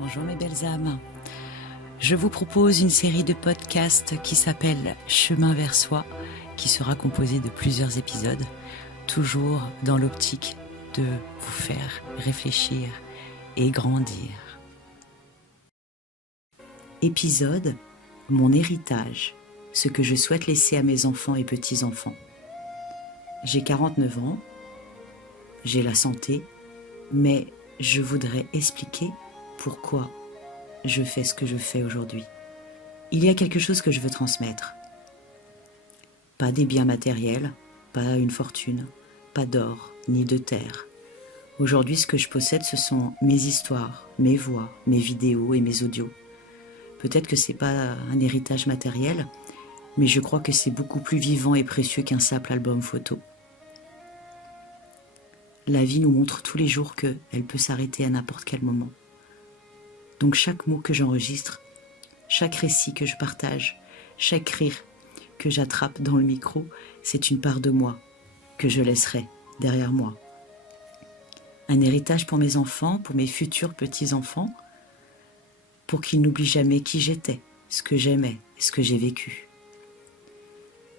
Bonjour mes belles âmes. Je vous propose une série de podcasts qui s'appelle Chemin vers soi, qui sera composée de plusieurs épisodes, toujours dans l'optique de vous faire réfléchir et grandir. Épisode, mon héritage, ce que je souhaite laisser à mes enfants et petits-enfants. J'ai 49 ans, j'ai la santé, mais je voudrais expliquer pourquoi je fais ce que je fais aujourd'hui. Il y a quelque chose que je veux transmettre. Pas des biens matériels, pas une fortune, pas d'or ni de terre. Aujourd'hui, ce que je possède, ce sont mes histoires, mes voix, mes vidéos et mes audios. Peut-être que c'est pas un héritage matériel, mais je crois que c'est beaucoup plus vivant et précieux qu'un simple album photo. La vie nous montre tous les jours qu'elle peut s'arrêter à n'importe quel moment. Donc chaque mot que j'enregistre, chaque récit que je partage, chaque rire que j'attrape dans le micro, c'est une part de moi que je laisserai derrière moi. Un héritage pour mes enfants, pour mes futurs petits-enfants, pour qu'ils n'oublient jamais qui j'étais, ce que j'aimais et ce que j'ai vécu.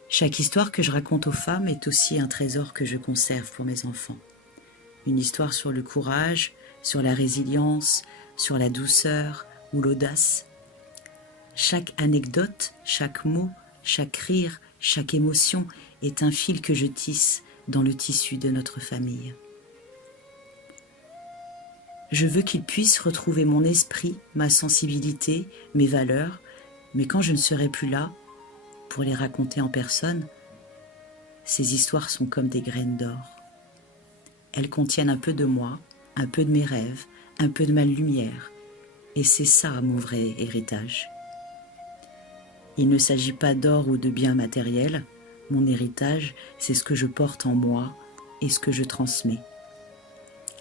Chaque histoire que je raconte aux femmes est aussi un trésor que je conserve pour mes enfants. Une histoire sur le courage, sur la résilience, sur la douceur ou l'audace. Chaque anecdote, chaque mot, chaque rire, chaque émotion est un fil que je tisse dans le tissu de notre famille. Je veux qu'ils puissent retrouver mon esprit, ma sensibilité, mes valeurs, mais quand je ne serai plus là, pour les raconter en personne, ces histoires sont comme des graines d'or. Elles contiennent un peu de moi, un peu de mes rêves, un peu de ma lumière, et c'est ça mon vrai héritage. Il ne s'agit pas d'or ou de biens matériels, mon héritage, c'est ce que je porte en moi et ce que je transmets.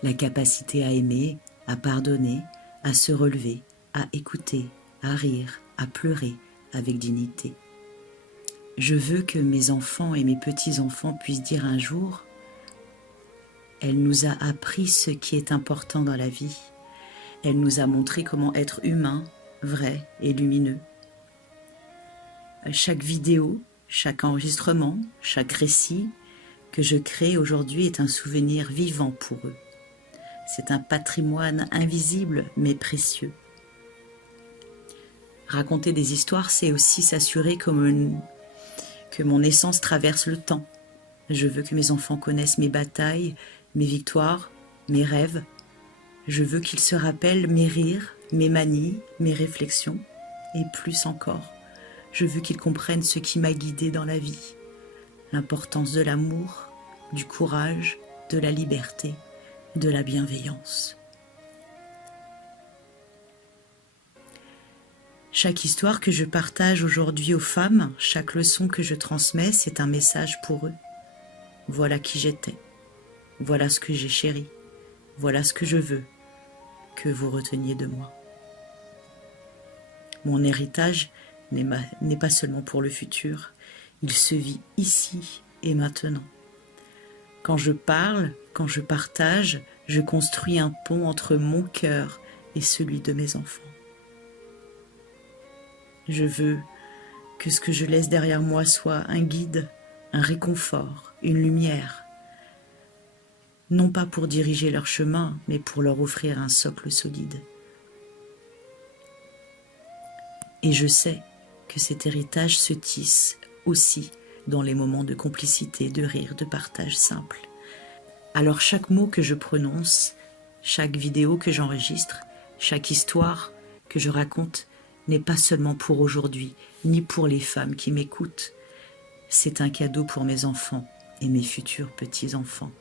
La capacité à aimer, à pardonner, à se relever, à écouter, à rire, à pleurer avec dignité. Je veux que mes enfants et mes petits-enfants puissent dire un jour: elle nous a appris ce qui est important dans la vie. Elle nous a montré comment être humain, vrai et lumineux. Chaque vidéo, chaque enregistrement, chaque récit que je crée aujourd'hui est un souvenir vivant pour eux. C'est un patrimoine invisible mais précieux. Raconter des histoires, c'est aussi s'assurer que mon essence traverse le temps. Je veux que mes enfants connaissent mes batailles, mes victoires, mes rêves. Je veux qu'ils se rappellent mes rires, mes manies, mes réflexions, et plus encore. Je veux qu'ils comprennent ce qui m'a guidée dans la vie, l'importance de l'amour, du courage, de la liberté, de la bienveillance. Chaque histoire que je partage aujourd'hui aux femmes, chaque leçon que je transmets, c'est un message pour eux. Voilà qui j'étais, voilà ce que j'ai chéri, voilà ce que je veux que vous reteniez de moi. Mon héritage n'est pas seulement pour le futur, il se vit ici et maintenant. Quand je parle, quand je partage, je construis un pont entre mon cœur et celui de mes enfants. Je veux que ce que je laisse derrière moi soit un guide, un réconfort, une lumière. Non pas pour diriger leur chemin, mais pour leur offrir un socle solide. Et je sais que cet héritage se tisse aussi dans les moments de complicité, de rire, de partage simple. Alors chaque mot que je prononce, chaque vidéo que j'enregistre, chaque histoire que je raconte n'est pas seulement pour aujourd'hui, ni pour les femmes qui m'écoutent. C'est un cadeau pour mes enfants et mes futurs petits-enfants.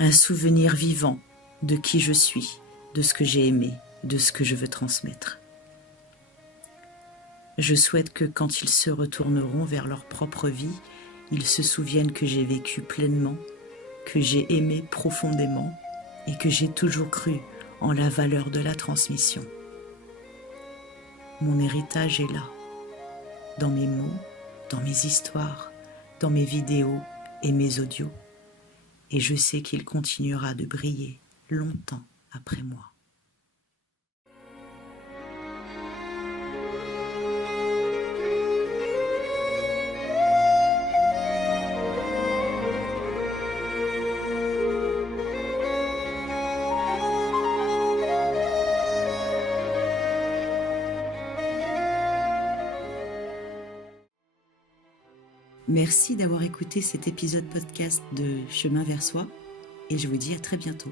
Un souvenir vivant de qui je suis, de ce que j'ai aimé, de ce que je veux transmettre. Je souhaite que quand ils se retourneront vers leur propre vie, ils se souviennent que j'ai vécu pleinement, que j'ai aimé profondément et que j'ai toujours cru en la valeur de la transmission. Mon héritage est là, dans mes mots, dans mes histoires, dans mes vidéos et mes audios. Et je sais qu'il continuera de briller longtemps après moi. Merci d'avoir écouté cet épisode podcast de Chemin vers soi et je vous dis à très bientôt.